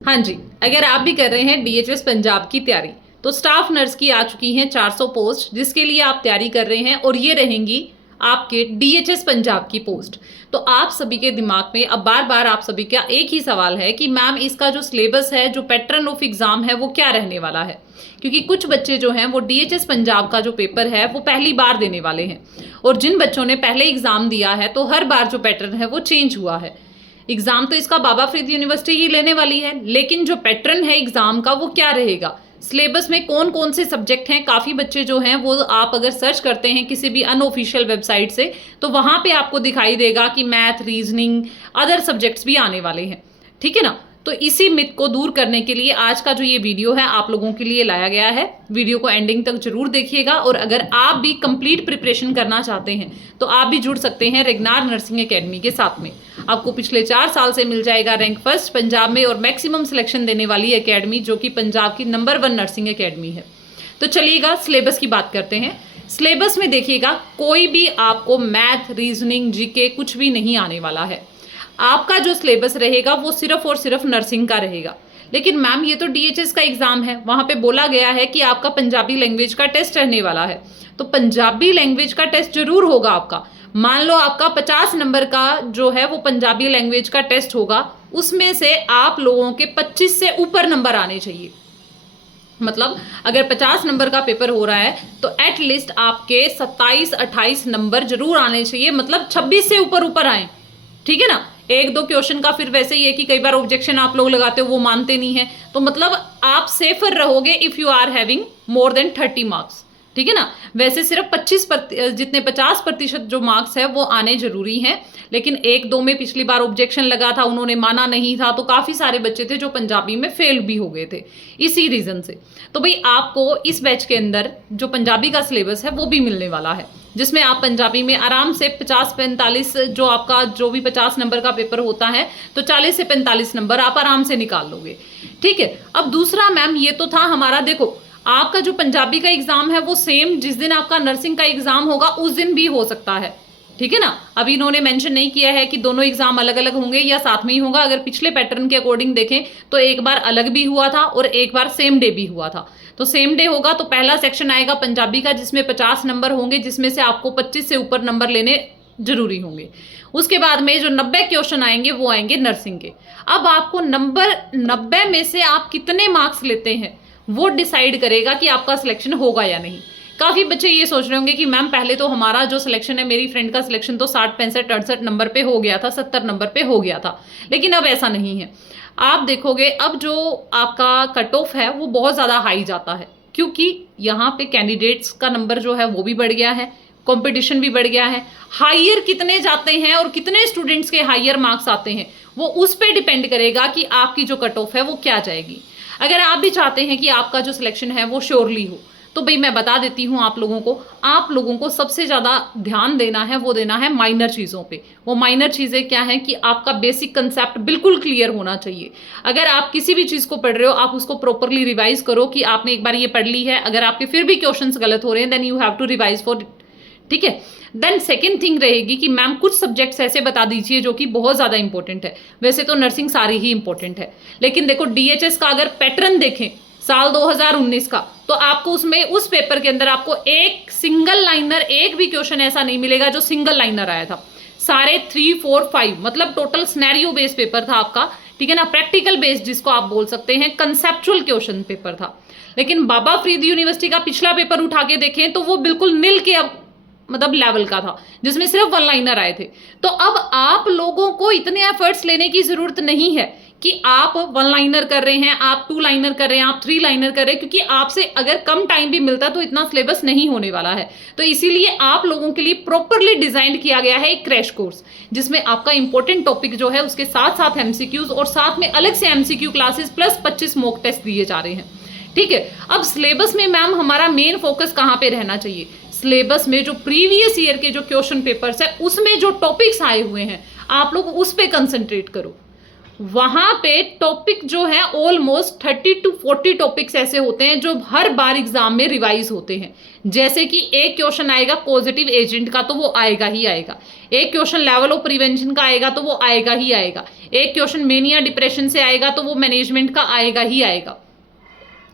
हाँ जी, अगर आप भी कर रहे हैं डीएचएस पंजाब की तैयारी तो स्टाफ नर्स की आ चुकी हैं 400 पोस्ट जिसके लिए आप तैयारी कर रहे हैं और ये रहेंगी आपके डीएचएस पंजाब की पोस्ट। तो आप सभी के दिमाग में अब बार बार आप सभी का एक ही सवाल है कि मैम इसका जो सिलेबस है, जो पैटर्न ऑफ एग्जाम है वो क्या रहने वाला है, क्योंकि कुछ बच्चे जो हैं वो डीएचएस पंजाब का जो पेपर है वो पहली बार देने वाले हैं और जिन बच्चों ने पहले एग्जाम दिया है तो हर बार जो पैटर्न है वो चेंज हुआ है। एग्जाम तो इसका बाबा फरीद यूनिवर्सिटी ही लेने वाली है, लेकिन जो पैटर्न है एग्जाम का वो क्या रहेगा, सिलेबस में कौन कौन से सब्जेक्ट हैं। काफ़ी बच्चे जो हैं वो आप अगर सर्च करते हैं किसी भी अनऑफिशियल वेबसाइट से तो वहाँ पे आपको दिखाई देगा कि मैथ, रीजनिंग, अदर सब्जेक्ट्स भी आने वाले हैं। ठीक है ना। तो इसी मिथ को दूर करने के लिए आज का जो ये वीडियो है आप लोगों के लिए लाया गया है। वीडियो को एंडिंग तक जरूर देखिएगा और अगर आप भी कंप्लीट प्रिपरेशन करना चाहते हैं तो आप भी जुड़ सकते हैं रेगनार नर्सिंग एकेडमी के साथ में। आपको पिछले 4 साल से मिल जाएगा रैंक फर्स्ट पंजाब में और मैक्सिमम सिलेक्शन देने वाली एकेडमी, जो कि पंजाब की नंबर 1 नर्सिंग एकेडमी है। तो चलिएगा सिलेबस की बात करते हैं। सिलेबस में देखिएगा कोई भी आपको मैथ, रीजनिंग, जीके कुछ भी नहीं आने वाला है। आपका जो सिलेबस रहेगा वो सिर्फ और सिर्फ नर्सिंग का रहेगा। लेकिन मैम ये तो डीएचएस का एग्जाम है, वहां पे बोला गया है कि आपका पंजाबी लैंग्वेज का टेस्ट रहने वाला है, तो पंजाबी लैंग्वेज का टेस्ट जरूर होगा आपका। मान लो आपका 50 नंबर का जो है वो पंजाबी लैंग्वेज का टेस्ट होगा, उसमें से आप लोगों के 25 से ऊपर नंबर आने चाहिए। मतलब अगर 50 नंबर का पेपर हो रहा है तो एटलीस्ट आपके 27-28 नंबर जरूर आने चाहिए, मतलब 26 से ऊपर ऊपर आए। ठीक है ना। एक दो क्वेश्चन का फिर वैसे ही है कि कई बार ऑब्जेक्शन आप लोग लगाते हो वो मानते नहीं है, तो मतलब आप सेफर रहोगे if you are having more than 30 marks. ठीक है ना। वैसे सिर्फ 50% जो मार्क्स है वो आने जरूरी हैं, लेकिन एक दो में पिछली बार ऑब्जेक्शन लगा था, उन्होंने माना नहीं था, तो काफी सारे बच्चे थे जो पंजाबी में फेल भी हो गए थे इसी रीजन से। तो भाई आपको इस बैच के अंदर जो पंजाबी का सिलेबस है वो भी मिलने वाला है, जिसमें आप पंजाबी में आराम से 50-45 जो आपका जो भी 50 नंबर का पेपर होता है तो 40 से 45 नंबर आप आराम से निकाल लोगे। ठीक है। अब दूसरा मैम ये तो था हमारा, देखो आपका जो पंजाबी का एग्जाम है वो सेम जिस दिन आपका नर्सिंग का एग्जाम होगा उस दिन भी हो सकता है। ठीक है ना। अभी इन्होंने मेंशन नहीं किया है कि दोनों एग्जाम अलग अलग होंगे या साथ में ही होगा। अगर पिछले पैटर्न के अकॉर्डिंग देखें तो एक बार अलग भी हुआ था और एक बार सेम डे भी हुआ था। तो सेम डे होगा तो पहला सेक्शन आएगा पंजाबी का जिसमें 50 नंबर होंगे, जिसमें से आपको 25 से ऊपर नंबर लेने जरूरी होंगे। उसके बाद में जो 90 क्वेश्चन आएंगे वो आएंगे नर्सिंग के। अब आपको नंबर 90 में से आप कितने मार्क्स लेते हैं वो डिसाइड करेगा कि आपका सिलेक्शन होगा या नहीं। काफ़ी बच्चे ये सोच रहे होंगे कि मैम पहले तो हमारा जो सिलेक्शन है, मेरी फ्रेंड का सिलेक्शन तो 60, 65, 68 नंबर पे हो गया था, 70 नंबर पे हो गया था, लेकिन अब ऐसा नहीं है। आप देखोगे अब जो आपका कट ऑफ है वो बहुत ज़्यादा हाई जाता है, क्योंकि यहाँ पे कैंडिडेट्स का नंबर जो है वो भी बढ़ गया है, कंपटीशन भी बढ़ गया है। हायर कितने जाते हैं और कितने स्टूडेंट्स के हायर मार्क्स आते हैं वो उस पर डिपेंड करेगा कि आपकी जो कट ऑफ है वो क्या जाएगी। अगर आप भी चाहते हैं कि आपका जो सिलेक्शन है वो श्योरली हो तो भाई मैं बता देती हूँ आप लोगों को सबसे ज़्यादा ध्यान देना है, वो देना है माइनर चीज़ों पे। वो माइनर चीज़ें क्या हैं कि आपका बेसिक कंसेप्ट बिल्कुल क्लियर होना चाहिए। अगर आप किसी भी चीज़ को पढ़ रहे हो आप उसको प्रॉपरली रिवाइज करो कि आपने एक बार ये पढ़ ली है। अगर आपके फिर भी क्वेश्चंस गलत हो रहे हैं then you have to revise for. ठीक है। देन सेकेंड थिंग रहेगी कि मैम कुछ सब्जेक्ट्स ऐसे बता दीजिए जो कि बहुत ज़्यादा इंपॉर्टेंट है। वैसे तो नर्सिंग सारी ही इंपॉर्टेंट है, लेकिन देखो डीएचएस का अगर पैटर्न देखें साल 2019 का तो आपको उसमें उस पेपर के अंदर आपको एक सिंगल लाइनर, एक भी क्वेश्चन ऐसा नहीं मिलेगा जो सिंगल लाइनर आया था। सारे 3, 4, 5 मतलब टोटल स्नैरियो बेस्ड पेपर था आपका। ठीक है ना। प्रैक्टिकल बेस्ड जिसको आप बोल सकते हैं, कंसेप्चुअल क्वेश्चन पेपर था। लेकिन बाबा फरीद यूनिवर्सिटी का पिछला पेपर उठा के देखें तो वो बिल्कुल नील के मतलब लेवल का था, जिसमें सिर्फ 1 लाइनर आए थे। तो अब आप लोगों को इतने एफर्ट्स लेने की जरूरत नहीं है कि आप 1 लाइनर कर रहे हैं, आप 2 लाइनर कर रहे हैं, आप 3 लाइनर कर रहे हैं, क्योंकि आपसे अगर कम टाइम भी मिलता तो इतना सिलेबस नहीं होने वाला है। तो इसीलिए आप लोगों के लिए प्रॉपरली डिजाइन किया गया है एक क्रैश कोर्स, जिसमें आपका इंपॉर्टेंट टॉपिक जो है उसके साथ साथ एमसीक्यूज और साथ में अलग से MCQ classes plus 25 mock test दिए जा रहे हैं। ठीक है। अब सिलेबस में मैम हमारा मेन फोकस कहाँ पे रहना चाहिए? सिलेबस में जो प्रीवियस ईयर के जो क्वेश्चन पेपर्स है उसमें जो टॉपिक्स आए हुए हैं आप लोग उस पर कंसंट्रेट करो। वहां पे टॉपिक जो है ऑलमोस्ट 30 to 40 टॉपिक्स ऐसे होते हैं जो हर बार एग्जाम में रिवाइज होते हैं। जैसे कि एक क्वेश्चन आएगा पॉजिटिव एजेंट का, तो वो आएगा ही आएगा। एक क्वेश्चन लेवल ऑफ प्रिवेंशन का आएगा, तो वो आएगा ही आएगा। एक क्वेश्चन मेनिया डिप्रेशन से आएगा, तो वो मैनेजमेंट का आएगा ही आएगा।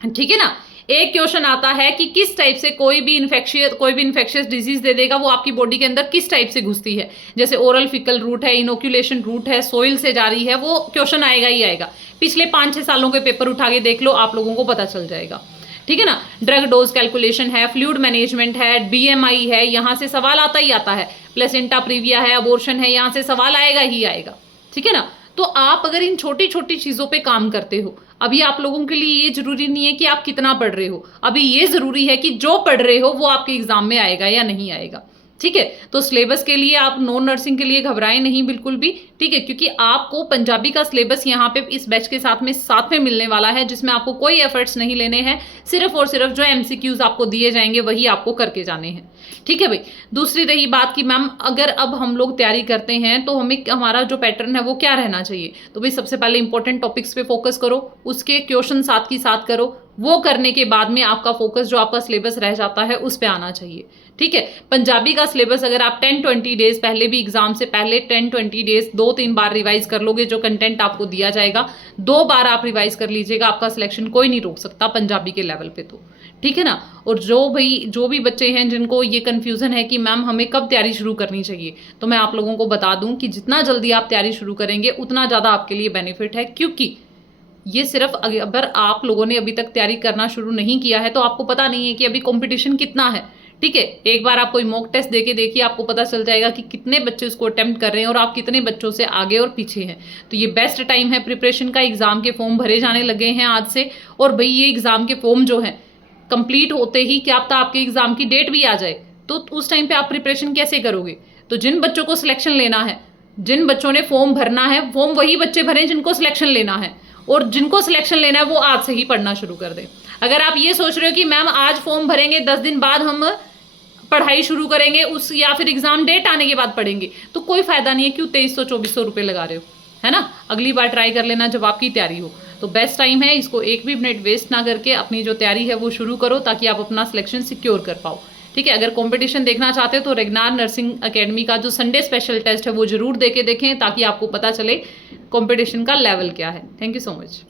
ठीक है ना। एक क्वेश्चन आता है कि किस टाइप से कोई भी इन्फेक्शियस डिजीज दे देगा, वो आपकी बॉडी के अंदर किस टाइप से घुसती है। जैसे ओरल फिकल रूट है, इनोक्यूलेशन रूट है, सोइल से जा रही है, वो क्वेश्चन आएगा ही आएगा। पिछले 5-6 सालों के पेपर उठा के देख लो, आप लोगों को पता चल जाएगा। ठीक है ना। ड्रग डोज कैलकुलेशन है, फ्लूइड मैनेजमेंट है, BMI है, यहां से सवाल आता ही आता है। प्लेसेंटा प्रीविया है, अबॉर्शन है, यहां से सवाल आएगा ही आएगा। ठीक है ना। तो आप अगर इन छोटी छोटी चीजों पे काम करते हो, अभी आप लोगों के लिए ये जरूरी नहीं है कि आप कितना पढ़ रहे हो, अभी ये जरूरी है कि जो पढ़ रहे हो वो आपके एग्जाम में आएगा या नहीं आएगा। ठीक है। तो सिलेबस के लिए आप नॉन नर्सिंग के लिए घबराएं नहीं बिल्कुल भी। ठीक है। क्योंकि आपको पंजाबी का सिलेबस यहाँ पे इस बैच के साथ में मिलने वाला है, जिसमें आपको कोई एफर्ट्स नहीं लेने हैं। सिर्फ और सिर्फ जो MCQs आपको दिए जाएंगे वही आपको करके जाने हैं। ठीक है भाई। दूसरी रही बात कि मैम अगर अब हम लोग तैयारी करते हैं तो हमें हमारा जो पैटर्न है वो क्या रहना चाहिए। तो भाई सबसे पहले इंपॉर्टेंट टॉपिक्स पे फोकस करो, उसके क्वेश्चन साथ की साथ करो। वो करने के बाद में आपका फोकस जो आपका सिलेबस रह जाता है उस पे आना चाहिए। ठीक है। पंजाबी का सिलेबस अगर आप 10-20 डेज पहले भी एग्जाम से पहले 10-20 डेज 2-3 बार रिवाइज कर लोगे, जो कंटेंट आपको दिया जाएगा 2 बार आप रिवाइज कर लीजिएगा, आपका सिलेक्शन कोई नहीं रोक सकता पंजाबी के लेवल पे। तो ठीक है ना। और जो भी बच्चे हैं जिनको ये कंफ्यूजन है कि मैम हमें कब तैयारी शुरू करनी चाहिए, तो मैं आप लोगों को बता दूं कि जितना जल्दी आप तैयारी शुरू करेंगे उतना ज़्यादा आपके लिए बेनिफिट है। क्योंकि ये सिर्फ अगर आप लोगों ने अभी तक तैयारी करना शुरू नहीं किया है तो आपको पता नहीं है कि अभी कंपटीशन कितना है। ठीक है। एक बार आप कोई मॉक टेस्ट देके देखिए, आपको पता चल जाएगा कि कितने बच्चे उसको अटेम्प्ट कर रहे हैं और आप कितने बच्चों से आगे और पीछे हैं। तो ये बेस्ट टाइम है प्रिपरेशन का। एग्जाम के फॉर्म भरे जाने लगे हैं आज से, और भाई ये एग्जाम के फॉर्म जो है कंप्लीट होते ही क्या पता आपके एग्जाम की डेट भी आ जाए, तो उस टाइम पे आप प्रिपरेशन कैसे करोगे। तो जिन बच्चों को सिलेक्शन लेना है, जिन बच्चों ने फॉर्म भरना है, फॉर्म वही बच्चे भरें जिनको सिलेक्शन लेना है, और जिनको सिलेक्शन लेना है वो आज से ही पढ़ना शुरू कर दें। अगर आप ये सोच रहे हो कि मैम आज फॉर्म भरेंगे 10 दिन बाद हम पढ़ाई शुरू करेंगे उस, या फिर एग्जाम डेट आने के बाद पढ़ेंगे, तो कोई फायदा नहीं है। क्यों 2300-2400 रुपये लगा रहे हो, है ना। अगली बार ट्राई कर लेना जब आपकी तैयारी हो। तो बेस्ट टाइम है, इसको एक भी मिनट वेस्ट ना करके अपनी जो तैयारी है वो शुरू करो, ताकि आप अपना सिलेक्शन सिक्योर कर पाओ। ठीक है। अगर कंपटीशन देखना चाहते हो तो रेगनार नर्सिंग एकेडमी का जो संडे स्पेशल टेस्ट है वो जरूर देके देखें, ताकि आपको पता चले कंपटीशन का लेवल क्या है। Thank you so much.